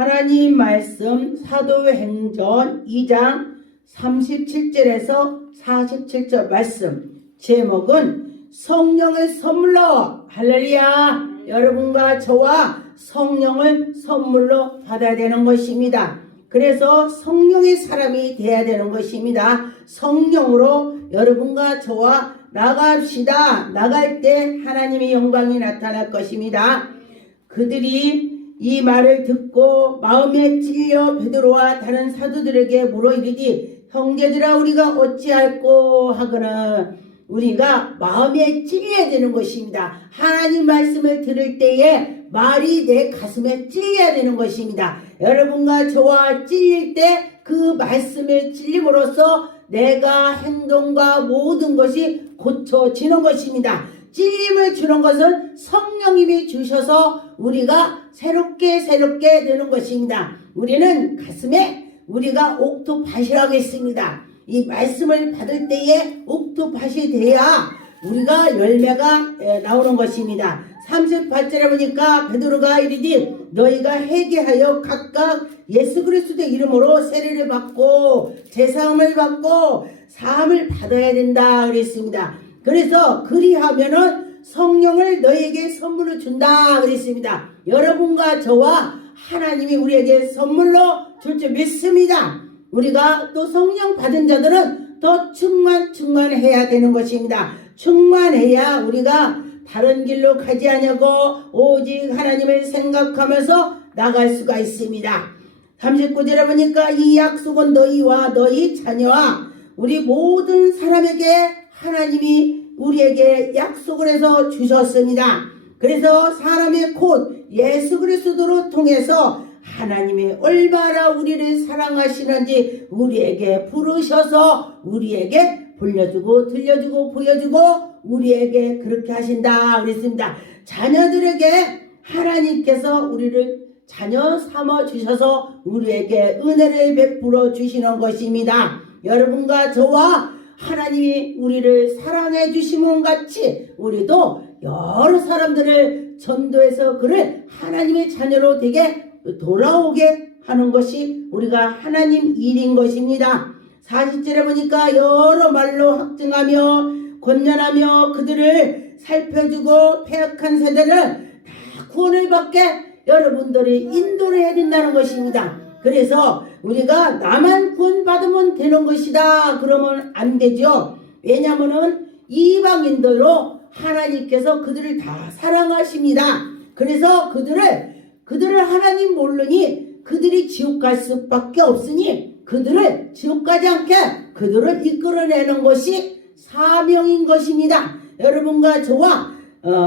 하나님 말씀 사도행전 2장 37절에서 47절 말씀, 제목은 성령의 선물로, 할렐루야, 여러분과 저와 성령을 선물로 받아야 되는 것입니다. 그래서 성령의 사람이 되어야 되는 것입니다. 성령으로 여러분과 저와 나갑시다. 나갈 때 하나님의 영광이 나타날 것입니다. 그들이 이 말을 듣고 마음에 찔려 베드로와 다른 사도들에게 물어 이르되, 형제들아, 우리가 어찌할꼬 하거나, 우리가 마음에 찔려야 되는 것입니다. 하나님 말씀을 들을 때에 말이 내 가슴에 찔려야 되는 것입니다. 여러분과 저와 찔릴 때 그 말씀에 찔림으로써 내가 행동과 모든 것이 고쳐지는 것입니다. 찔림을 주는 것은 성령님이 주셔서 우리가 새롭게 되는 것입니다. 우리는 가슴에 우리가 옥토밭이라고 했습니다. 이 말씀을 받을 때에 옥토밭이 돼야 우리가 열매가 나오는 것입니다. 38절에 보니까 베드로가 이르되, 너희가 회개하여 각각 예수 그리스도의 이름으로 세례를 받고 제사함을 받고 사함을 받아야 된다 그랬습니다. 그래서 그리하면은 성령을 너희에게 선물로 준다 그랬습니다. 여러분과 저와 하나님이 우리에게 선물로 줄 줄 믿습니다. 우리가 또 성령 받은 자들은 더 충만해야 되는 것입니다. 충만해야 우리가 다른 길로 가지 않냐고 오직 하나님을 생각하면서 나갈 수가 있습니다. 39절에 보니까 이 약속은 너희와 너희 자녀와 우리 모든 사람에게 하나님이 우리에게 약속을 해서 주셨습니다. 그래서 사람의 곧 예수 그리스도로 통해서 하나님이 얼마나 우리를 사랑하시는지 우리에게 부르셔서 우리에게 불려주고 들려주고 보여주고 우리에게 그렇게 하신다 그랬습니다. 자녀들에게 하나님께서 우리를 자녀 삼아 주셔서 우리에게 은혜를 베풀어 주시는 것입니다. 여러분과 저와 하나님이 우리를 사랑해 주심은 같이 우리도 여러 사람들을 전도해서 그를 하나님의 자녀로 되게 돌아오게 하는 것이 우리가 하나님 일인 것입니다. 40절에 보니까 여러 말로 확증하며 권면하며 그들을 살펴주고 패역한 세대를 다 구원을 받게 여러분들이 인도를 해야 된다는 것입니다. 그래서 우리가 나만 구원받으면 되는 것이다 그러면 안 되죠. 왜냐하면 이방인들로 하나님께서 그들을 다 사랑하십니다. 그래서 그들을 하나님 모르니 그들이 지옥 갈 수밖에 없으니 그들을 지옥 가지 않게 그들을 이끌어내는 것이 사명인 것입니다. 여러분과 저와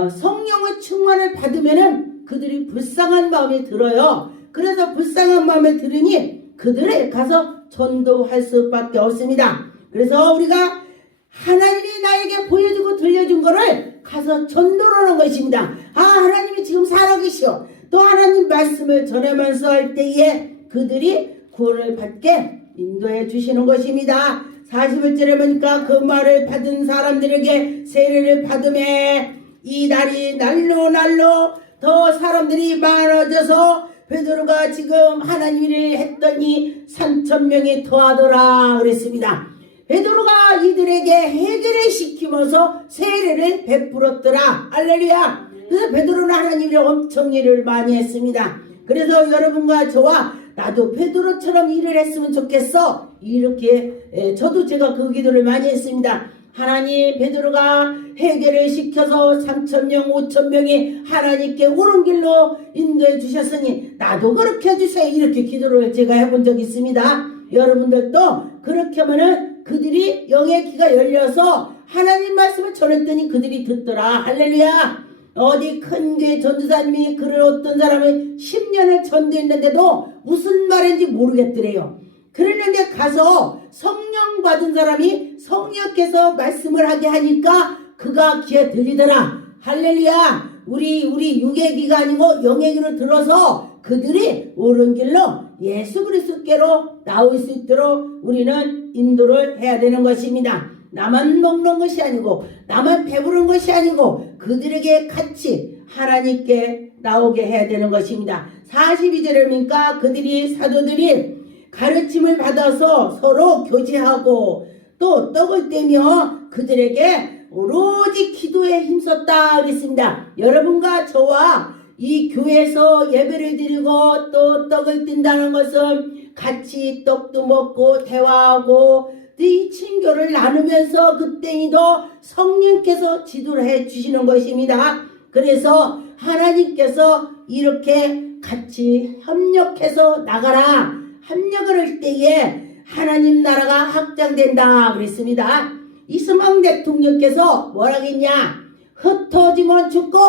성령의 충만을 받으면은 그들이 불쌍한 마음이 들어요. 그래서 불쌍한 마음에 들으니 그들을 가서 전도할 수밖에 없습니다. 그래서 우리가 하나님이 나에게 보여주고 들려준 거를 가서 전도를 하는 것입니다. 하나님이 지금 살아계시오. 또 하나님 말씀을 전하면서 할 때에 그들이 구원을 받게 인도해 주시는 것입니다. 41절에 보니까 그 말을 받은 사람들에게 세례를 받음에 이 날이 날로 더 사람들이 많아져서 베드로가 지금 하나님 일을 했더니 3,000명이 더하더라 그랬습니다. 베드로가 이들에게 회개를 시키면서 세례를 베풀었더라. 할렐루야. 그래서 베드로는 하나님 일을 엄청 일을 많이 했습니다. 그래서 여러분과 저와 나도 베드로처럼 일을 했으면 좋겠어. 이렇게 저도 제가 그 기도를 많이 했습니다. 하나님, 베드로가 회개를 시켜서 3,000명 5,000명이 하나님께 옳은 길로 인도해 주셨으니 나도 그렇게 해주세요. 이렇게 기도를 제가 해본 적이 있습니다. 여러분들도 그렇게 하면은 그들이 영의 귀가 열려서 하나님 말씀을 전했더니 그들이 듣더라. 할렐루야. 어디 큰 교회 전도사님이 그를 어떤 사람을 10년을 전도했는데도 무슨 말인지 모르겠더래요. 그랬는데 가서 성령 받은 사람이 성령께서 말씀을 하게 하니까 그가 귀에 들리더라. 할렐루야. 우리 육의 귀가 아니고 영의 귀로 들어서 그들이 옳은 길로 예수 그리스도께로 나올 수 있도록 우리는 인도를 해야 되는 것입니다. 나만 먹는 것이 아니고 나만 배부른 것이 아니고 그들에게 같이 하나님께 나오게 해야 되는 것입니다. 42절에 보니까 그들이 사도들이 가르침을 받아서 서로 교제하고 또 떡을 떼며 그들에게 오로지 기도에 힘썼다 그랬습니다. 여러분과 저와 이 교회에서 예배를 드리고 또 떡을 뜬다는 것은 같이 떡도 먹고 대화하고 이 친교를 나누면서 그때에도 성령께서 지도를 해 주시는 것입니다. 그래서 하나님께서 이렇게 같이 협력해서 나가라. 협력을 할 때에 하나님 나라가 확장된다 그랬습니다. 이스망 대통령께서 뭐라겠냐? 흩어지면 죽고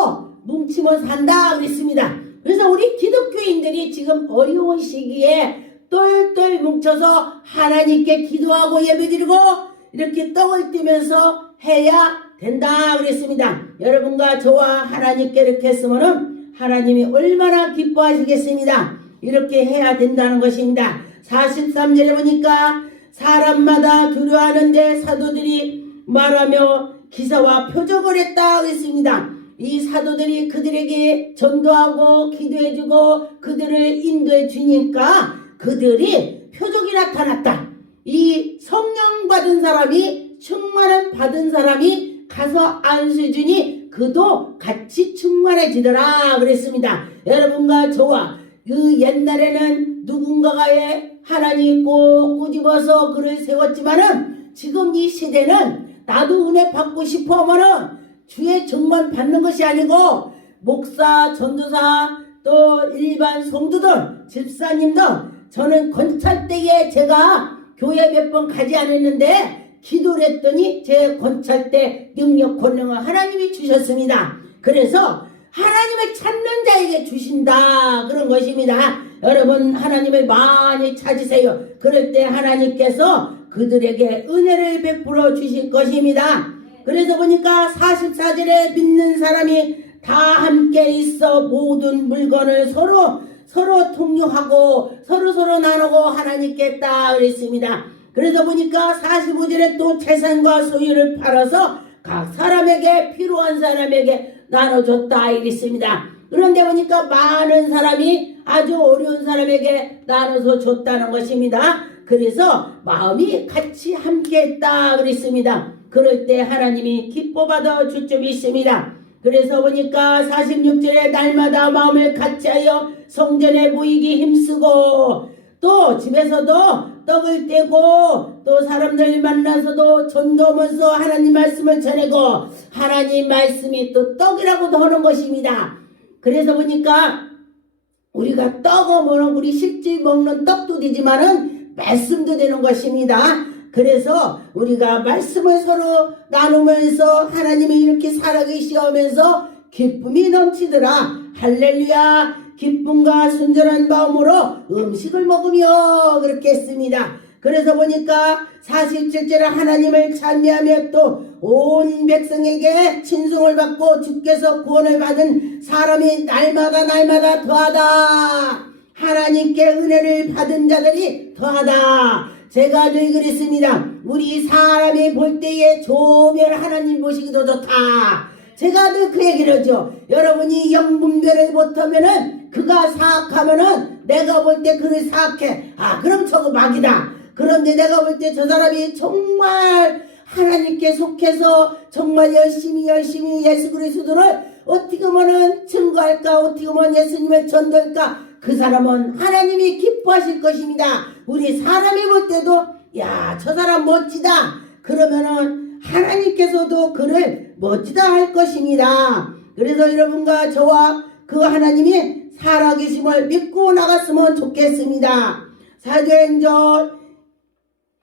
뭉치면 산다 그랬습니다. 그래서 우리 기독교인들이 지금 어려운 시기에 똘똘 뭉쳐서 하나님께 기도하고 예배드리고 이렇게 떡을 떼면서 해야 된다 그랬습니다. 여러분과 저와 하나님께 이렇게 했으면 하나님이 얼마나 기뻐하시겠습니다. 이렇게 해야 된다는 것입니다. 43절에 보니까 사람마다 두려워하는데 사도들이 말하며 기사와 표적을 했다 그랬습니다. 이 사도들이 그들에게 전도하고 기도해주고 그들을 인도해 주니까 그들이 표적이 나타났다. 이 성령 받은 사람이 충만한 받은 사람이 가서 안수주니 그도 같이 충만해지더라 그랬습니다. 여러분과 저와 그 옛날에는 누군가가에 하나님 꼭 꼬집어서 그를 세웠지만은 지금 이 시대는 나도 은혜 받고 싶어 하면은 주의 정만 받는 것이 아니고 목사, 전도사 또 일반 성도들, 집사님들 저는 권찰대에 제가 교회 몇 번 가지 않았는데 기도를 했더니 제 권찰대 능력 권능을 하나님이 주셨습니다. 그래서 하나님을 찾는 자에게 주신다 그런 것입니다. 여러분 하나님을 많이 찾으세요. 그럴 때 하나님께서 그들에게 은혜를 베풀어 주실 것입니다. 그래서 보니까 44절에 믿는 사람이 다 함께 있어 모든 물건을 서로 통용하고 서로 나누고 하나님께 했다 그랬습니다. 그래서 보니까 45절에 또 재산과 소유를 팔아서 각 사람에게 필요한 사람에게 나눠줬다 이랬습니다. 그런데 보니까 많은 사람이 아주 어려운 사람에게 나눠서 줬다는 것입니다. 그래서 마음이 같이 함께 했다 그랬습니다. 그럴 때 하나님이 기뻐받아 줄 점이 있습니다. 그래서 보니까 46절에 날마다 마음을 같이하여 성전에 모이기 힘쓰고 또 집에서도 떡을 떼고 또 사람들 만나서도 전도하면서 하나님 말씀을 전하고 하나님 말씀이 또 떡이라고도 하는 것입니다. 그래서 보니까 우리가 떡은 우리 실제 먹는 떡도 되지만은 말씀도 되는 것입니다. 그래서 우리가 말씀을 서로 나누면서 하나님이 이렇게 살아계시면서 기쁨이 넘치더라. 할렐루야. 기쁨과 순전한 마음으로 음식을 먹으며 그렇게 했습니다. 그래서 보니까 47절에 하나님을 찬미하며 또 온 백성에게 친송을 받고 주께서 구원을 받은 사람이 날마다 더하다. 하나님께 은혜를 받은 자들이 더하다. 제가 늘 그랬습니다. 우리 사람이 볼 때에 좋으면 하나님 보시기도 좋다. 제가 늘 그 얘기를 하죠. 여러분이 영분별을 못하면은 그가 사악하면은 내가 볼 때 그를 사악해. 그럼 저거 막이다. 그런데 내가 볼 때 저 사람이 정말 하나님께 속해서 정말 열심히 예수 그리스도를 어떻게 하면은 증거할까, 어떻게 하면 예수님을 전도할까, 그 사람은 하나님이 기뻐하실 것입니다. 우리 사람이 볼 때도 야, 저 사람 멋지다. 그러면은 하나님께서도 그를 멋지다 할 것입니다. 그래서 여러분과 저와 그 하나님이 살아계심을 믿고 나갔으면 좋겠습니다. 사도행전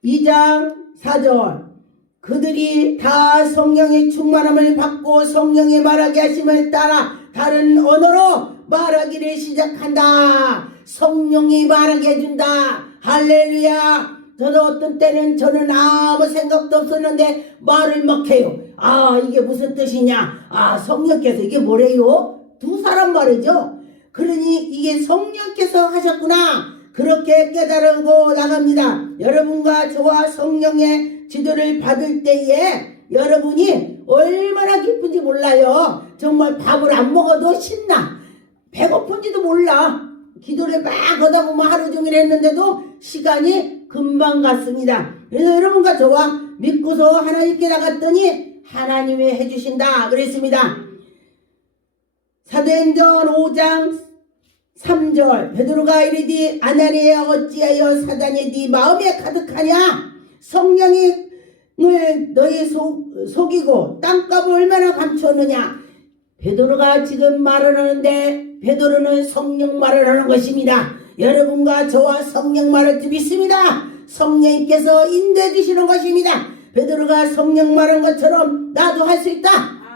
2장 4절 그들이 다 성령의 충만함을 받고 성령의 말하게 하심을 따라 다른 언어로 말하기를 시작한다. 성령이 말하게 해준다. 할렐루야. 저도 어떤 때는 저는 아무 생각도 없었는데 말을 막 해요. 이게 무슨 뜻이냐. 성령께서 이게 뭐래요? 두 사람 말이죠. 그러니 이게 성령께서 하셨구나. 그렇게 깨달고 나갑니다. 여러분과 저와 성령의 지도를 받을 때에 여러분이 얼마나 기쁜지 몰라요. 정말 밥을 안 먹어도 신나. 배고픈지도 몰라. 기도를 막 하다 보면 하루 종일 했는데도 시간이 금방 갔습니다. 그래서 여러분과 저와 믿고서 하나님께 나갔더니 하나님이 해주신다 그랬습니다. 사도행전 5장 3절 베드로가 이르되 아나니야 어찌하여 사단이 네 마음에 가득하냐. 성령을 너희 속이고 땅값을 얼마나 감추었느냐. 베드로가 지금 말을 하는데 베드로는 성령 말을 하는 것입니다. 여러분과 저와 성령 말을 믿습니다. 성령님께서 인도해 주시는 것입니다. 베드로가 성령 말한 것처럼 나도 할 수 있다.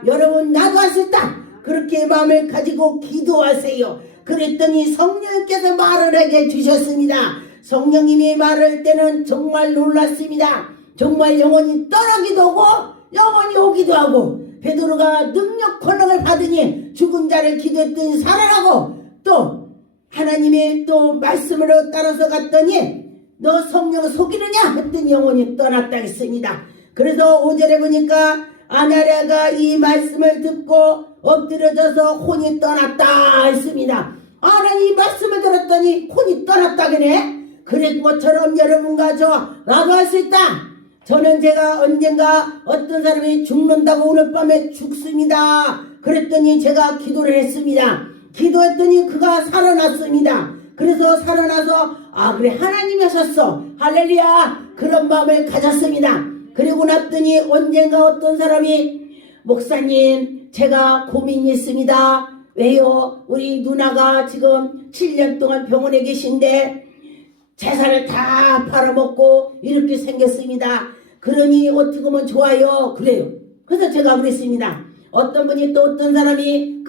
여러분 나도 할 수 있다. 그렇게 마음을 가지고 기도하세요. 그랬더니 성령님께서 말을 하게 주셨습니다. 성령님이 말할 때는 정말 놀랐습니다. 정말 영혼이 떠나기도 하고 영혼이 오기도 하고 베드로가 능력 권능을 받으니 죽은 자를 기도했더니 살아나고 또 하나님의 또 말씀으로 따라서 갔더니 너 성령을 속이느냐 했더니 영혼이 떠났다 했습니다. 그래서 5절에 보니까 아나니아가 이 말씀을 듣고 엎드려져서 혼이 떠났다 했습니다. 하나님 이 말씀을 들었더니 혼이 떠났다 그래. 그런 것처럼 여러분과 저 나도 할 수 있다. 저는 제가 언젠가 어떤 사람이 죽는다고 오늘 밤에 죽습니다. 그랬더니 제가 기도를 했습니다. 기도했더니 그가 살아났습니다. 그래서 살아나서 그래 하나님이 하셨어. 할렐루야. 그런 마음을 가졌습니다. 그리고 났더니 언젠가 어떤 사람이 목사님 제가 고민이 있습니다. 왜요? 우리 누나가 지금 7년 동안 병원에 계신데 재산을 다 팔아먹고 이렇게 생겼습니다. 그러니 어떻게 하면 좋아요? 그래요. 그래서 제가 그랬습니다. 어떤 분이 또 어떤 사람이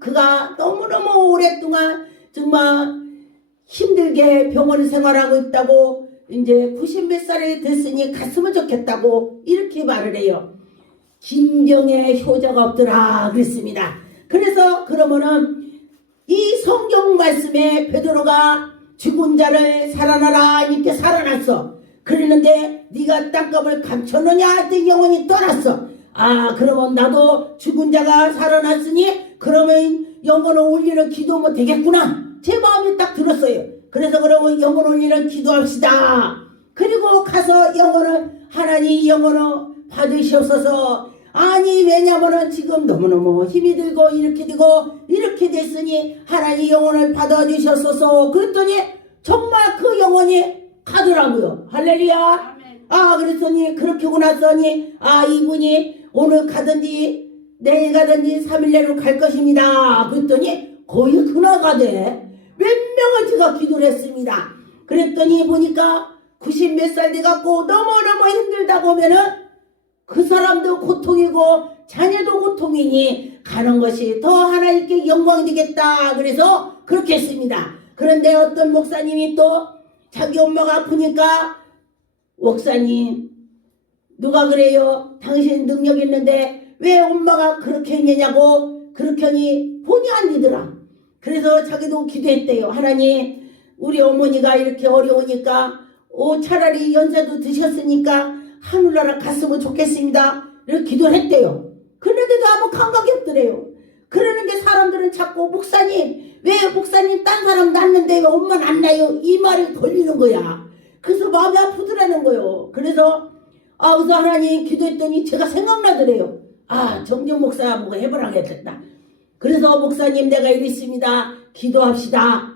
그가 너무너무 오랫동안 정말 힘들게 병원 생활하고 있다고 이제 90 몇 살이 됐으니 갔으면 좋겠다고 이렇게 말을 해요. 진정의 효자가 없더라 그랬습니다. 그래서 그러면은 이 성경 말씀에 베드로가 죽은 자를 살아나라 이렇게 살아났어. 그랬는데 네가 땅값을 감췄느냐 했더니 영혼이 떠났어. 그러면 나도 죽은 자가 살아났으니 그러면 영혼을 올리는 기도하면 되겠구나. 제 마음이 딱 들었어요. 그래서 그러면 영혼 올리는 기도합시다. 그리고 가서 영혼을 하나님 영혼을 받으시옵소서. 아니 왜냐면은 지금 너무너무 힘이 들고 이렇게 되고 이렇게 됐으니 하나님 영혼을 받아주셨소서. 그랬더니 정말 그 영혼이 가더라고요. 할렐루야. 그랬더니 그렇게 하고 났더니 이분이 오늘 가든지 내일 가든지 3일 내로 갈 것입니다. 그랬더니 거의 그나가 돼. 몇 명을 제가 기도를 했습니다. 그랬더니 보니까 90 몇 살 돼갖고 너무너무 힘들다고 하면은 그 사람도 고통이고 자녀도 고통이니 가는 것이 더 하나님께 영광이 되겠다. 그래서 그렇게 했습니다. 그런데 어떤 목사님이 또 자기 엄마가 아프니까 목사님 누가 그래요? 당신 능력 있는데 왜 엄마가 그렇게 했냐고 그렇게 하니 본이 안 되더라. 그래서 자기도 기도했대요. 하나님 우리 어머니가 이렇게 어려우니까 차라리 연세도 드셨으니까 하늘나라 갔으면 좋겠습니다. 이렇게 기도를 했대요. 그런데도 아무 감각이 없더래요. 그러는데 사람들은 자꾸 목사님 왜 목사님 딴 사람 낳는데 왜 엄마는 안 나요? 이 말이 걸리는 거야. 그래서 마음이 아프더라는 거예요. 그래서 그래서 하나님 기도했더니 제가 생각나더래요. 정정 목사 보고 해보라겠다. 그래서 목사님 내가 이랬습니다. 기도합시다.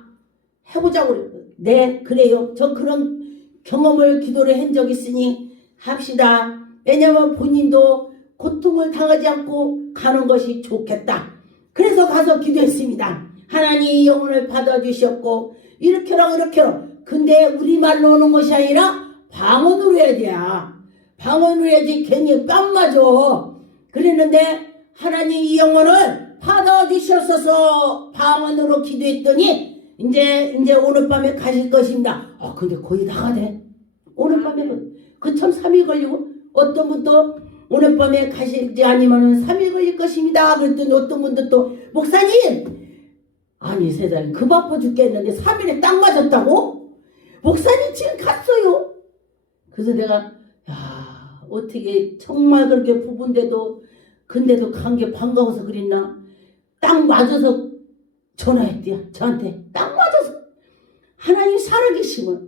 해보자고 그래요. 네 그래요. 저 그런 경험을 기도를 한 적 있으니 합시다. 왜냐면 본인도 고통을 당하지 않고 가는 것이 좋겠다. 그래서 가서 기도했습니다. 하나님 영혼을 받아주셨고 이렇게라 이렇게라. 근데 우리말로 오는 것이 아니라 방언으로 해야 돼. 방언으로 해야지 괜히 뺨 맞아. 그랬는데 하나님 이 영혼을 받아주셨어서 방언으로 기도했더니 이제 오늘 밤에 가실 것입니다. 근데 거의 다 가네. 오늘 밤에는 참 3일 걸리고 어떤 분도 오늘 밤에 가실지 아니면 3일 걸릴 것입니다. 그랬더니 어떤 분도 또 목사님 아니 세상에 그 바빠 죽겠는데 3일에 딱 맞았다고? 목사님 지금 갔어요. 그래서 내가 어떻게 정말 그렇게 부부인데도 근데도 간게 반가워서 그랬나? 딱 맞아서 전화했대요. 저한테 딱 맞아서. 하나님 살아계심을,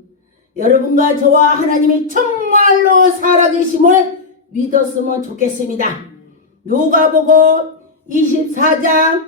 여러분과 저와 하나님이 정말로 살아계심을 믿었으면 좋겠습니다. 누가복음 24장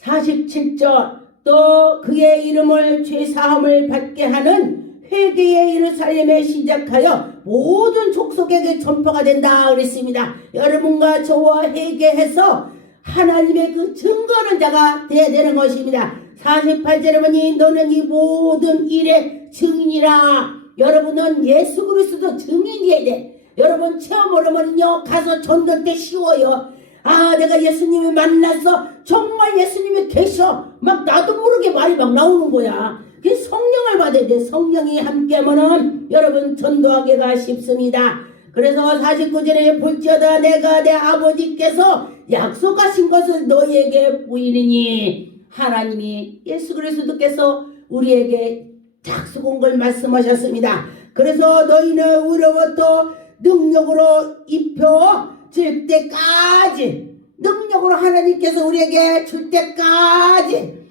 47절, 또 그의 이름을 죄사함을 받게 하는 회개의 예루살렘에 시작하여 모든 족속에게 전파가 된다 그랬습니다. 여러분과 저와 회개해서 하나님의 그 증거하는 자가 되어야 되는 것입니다. 48절에 보니 너는 이 모든 일의 증인이라. 여러분은 예수 그리스도 증인이어야 돼. 여러분 체험하려면요 가서 전도할 때 쉬워요. 아, 내가 예수님을 만나서 정말 예수님이 계셔. 막 나도 모르게 말이 막 나오는 거야. 그 성령을 받아야 돼. 성령이 함께하면은 여러분 전도하기가 쉽습니다. 그래서 49절에 볼지어다 내가 내 아버지께서 약속하신 것을 너희에게 보이느니, 하나님이 예수 그리스도께서 우리에게 약속한 걸 말씀하셨습니다. 그래서 너희는 우리로부터 능력으로 입혀질 때까지, 능력으로 하나님께서 우리에게 줄 때까지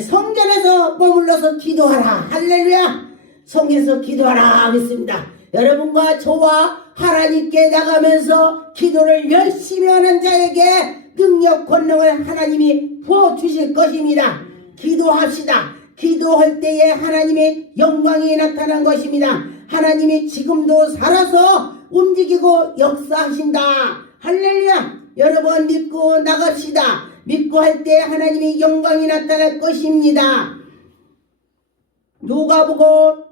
성전에서 머물러서 기도하라. 할렐루야. 성전에서 기도하라 하겠습니다. 여러분과 저와 하나님께 나가면서 기도를 열심히 하는 자에게 능력 권능을 하나님이 부어주실 것입니다. 기도합시다. 기도할 때에 하나님의 영광이 나타난 것입니다. 하나님이 지금도 살아서 움직이고 역사하신다. 할렐루야. 여러분 믿고 나갑시다. 믿고 할 때 하나님의 영광이 나타날 것입니다. 누가복음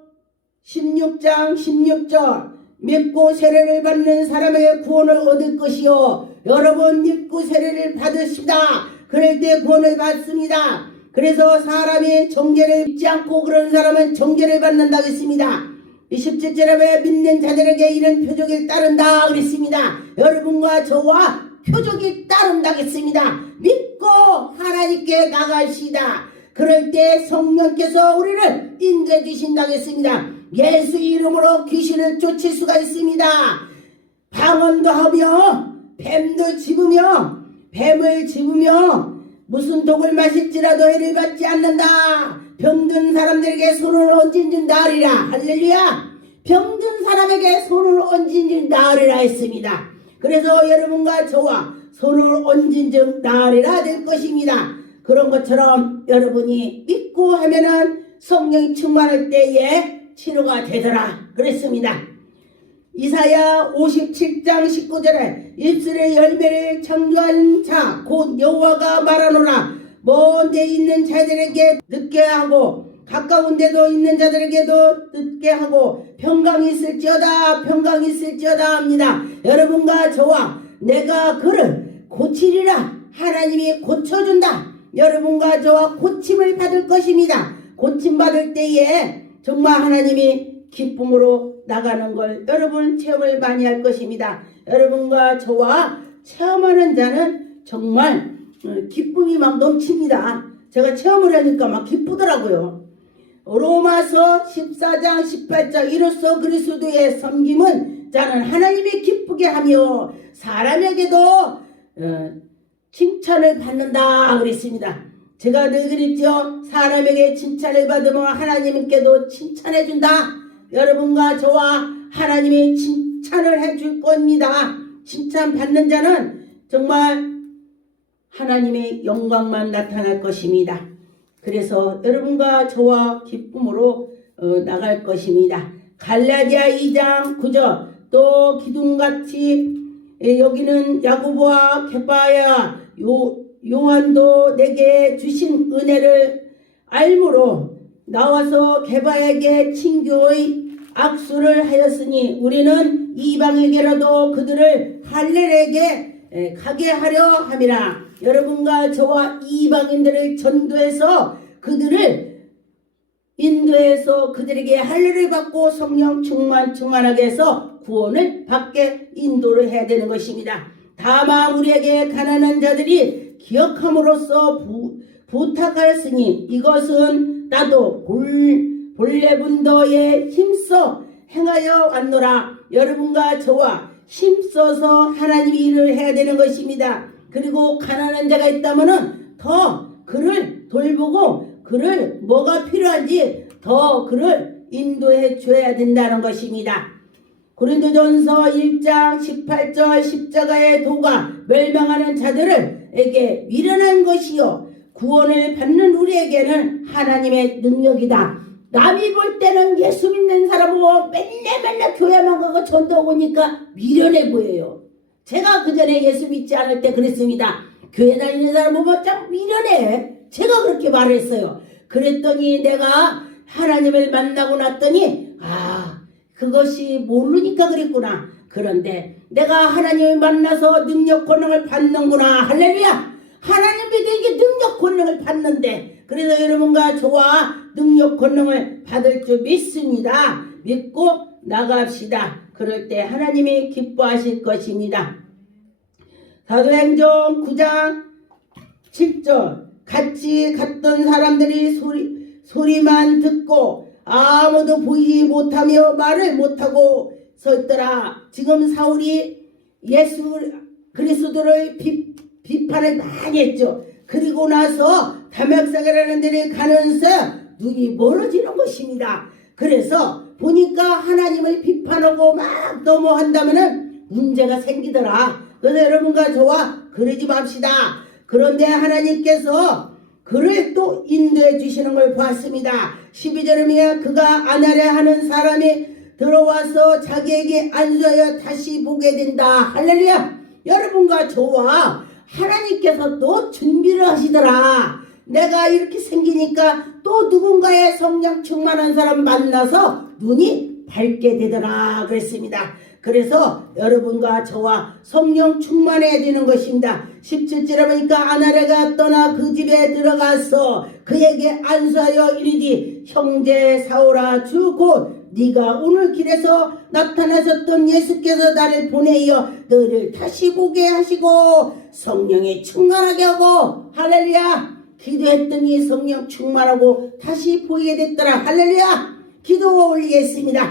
16장 16절, 믿고 세례를 받는 사람에게 구원을 얻을 것이요. 여러분 믿고 세례를 받으시다. 그럴 때 구원을 받습니다. 그래서 사람이 정죄를 믿지 않고 그런 사람은 정죄를 받는다고 했습니다. 27절에 믿는 자들에게 이런 표적이 따른다 그랬습니다. 여러분과 저와 표적이 따른다고 했습니다. 믿고 하나님께 나가시다. 그럴 때 성령께서 우리를 인도해 주신다고 했습니다. 예수 이름으로 귀신을 쫓을 수가 있습니다. 방언도 하며 뱀도 집으며 뱀을 집으며 무슨 독을 마실지라도 해를 받지 않는다. 병든 사람들에게 손을 얹은 나으리라. 할렐루야. 병든 사람에게 손을 얹은 나으리라 했습니다. 그래서 여러분과 저와 손을 얹은 즉 나으리라 될 것입니다. 그런 것처럼 여러분이 믿고 하면은 성령이 충만할 때에 치료가 되더라 그랬습니다. 이사야 57장 19절에 입술의 열매를 창조한 자 곧 여호와가 말하노라. 먼 데 있는 자들에게 듣게 하고 가까운 데도 있는 자들에게도 듣게 하고 평강이 있을지어다 평강이 있을지어다 합니다. 여러분과 저와 내가 그를 고치리라. 하나님이 고쳐준다. 여러분과 저와 고침을 받을 것입니다. 고침받을 때에 정말 하나님이 기쁨으로 나가는 걸 여러분 체험을 많이 할 것입니다. 여러분과 저와 체험하는 자는 정말 기쁨이 막 넘칩니다. 제가 체험을 하니까 막 기쁘더라고요. 로마서 14장 18절 이로써 그리스도의 섬김은 자는 하나님이 기쁘게 하며 사람에게도 칭찬을 받는다 그랬습니다. 제가 늘 그랬죠. 사람에게 칭찬을 받으면 하나님께도 칭찬해 준다. 여러분과 저와 하나님이 칭찬을 해줄 겁니다. 칭찬 받는 자는 정말 하나님의 영광만 나타날 것입니다. 그래서 여러분과 저와 기쁨으로 나갈 것입니다. 갈라디아 2장 9절 또 기둥같이 여기는 야고보와 케파야 요한도 내게 주신 은혜를 알므로 나와서 게바에게 친교의 악수를 하였으니 우리는 이방에게라도 그들을 할례에게 가게 하려 함이라. 여러분과 저와 이방인들을 전도해서 그들을 인도해서 그들에게 할례를 받고 성령 충만하게 해서 구원을 받게 인도를 해야 되는 것입니다. 다만 우리에게 가난한 자들이 기억함으로써 부탁하였으니 이것은 나도 본래 분도에 힘써 행하여 왔노라. 여러분과 저와 힘써서 하나님이 일을 해야 되는 것입니다. 그리고 가난한 자가 있다면은 더 그를 돌보고 그를 뭐가 필요한지 더 그를 인도해 줘야 된다는 것입니다. 고린도전서 1장 18절 십자가의 도가 멸망하는 자들에게 미련한 것이요 구원을 받는 우리에게는 하나님의 능력이다. 남이 볼 때는 예수 믿는 사람 보면 맨날 교회만 가고 전도 오니까 미련해 보여요. 제가 그 전에 예수 믿지 않을 때 그랬습니다. 교회 다니는 사람 보면 참 미련해. 제가 그렇게 말했어요. 그랬더니 내가 하나님을 만나고 났더니 그것이 모르니까 그랬구나. 그런데 내가 하나님을 만나서 능력 권능을 받는구나. 할렐루야. 하나님 믿으니까 능력 권능을 받는데 그래서 여러분과 저와 능력 권능을 받을 줄 믿습니다. 믿고 나갑시다. 그럴 때 하나님이 기뻐하실 것입니다. 사도행전 9장 7절 같이 갔던 사람들이 소리만 듣고 아무도 보이지 못하며 말을 못하고 서 있더라. 지금 사울이 예수 그리스도를 비판을 많이 했죠. 그리고 나서 다메섹이라는 데를 가면서 눈이 멀어지는 것입니다. 그래서 보니까 하나님을 비판하고 막 넘어한다면은 문제가 생기더라. 그래서 여러분과 저와 그러지 맙시다. 그런데 하나님께서 그를 또 인도해 주시는 걸 봤습니다. 12절에 그가 안하려 하는 사람이 들어와서 자기에게 안수하여 다시 보게 된다. 할렐루야. 여러분과 저와 하나님께서 또 준비를 하시더라. 내가 이렇게 생기니까 또 누군가의 성령 충만한 사람 만나서 눈이 밝게 되더라 그랬습니다. 그래서 여러분과 저와 성령 충만해야 되는 것입니다. 17절에 보니까 아나레가 떠나 그 집에 들어가서 그에게 안수하여 이르되 형제 사울아 주 곧 네가 오늘 길에서 나타나셨던 예수께서 나를 보내어 너를 다시 보게 하시고 성령에 충만하게 하고 할렐루야. 기도했더니 성령 충만하고 다시 보이게 됐더라. 할렐루야. 기도 올리겠습니다.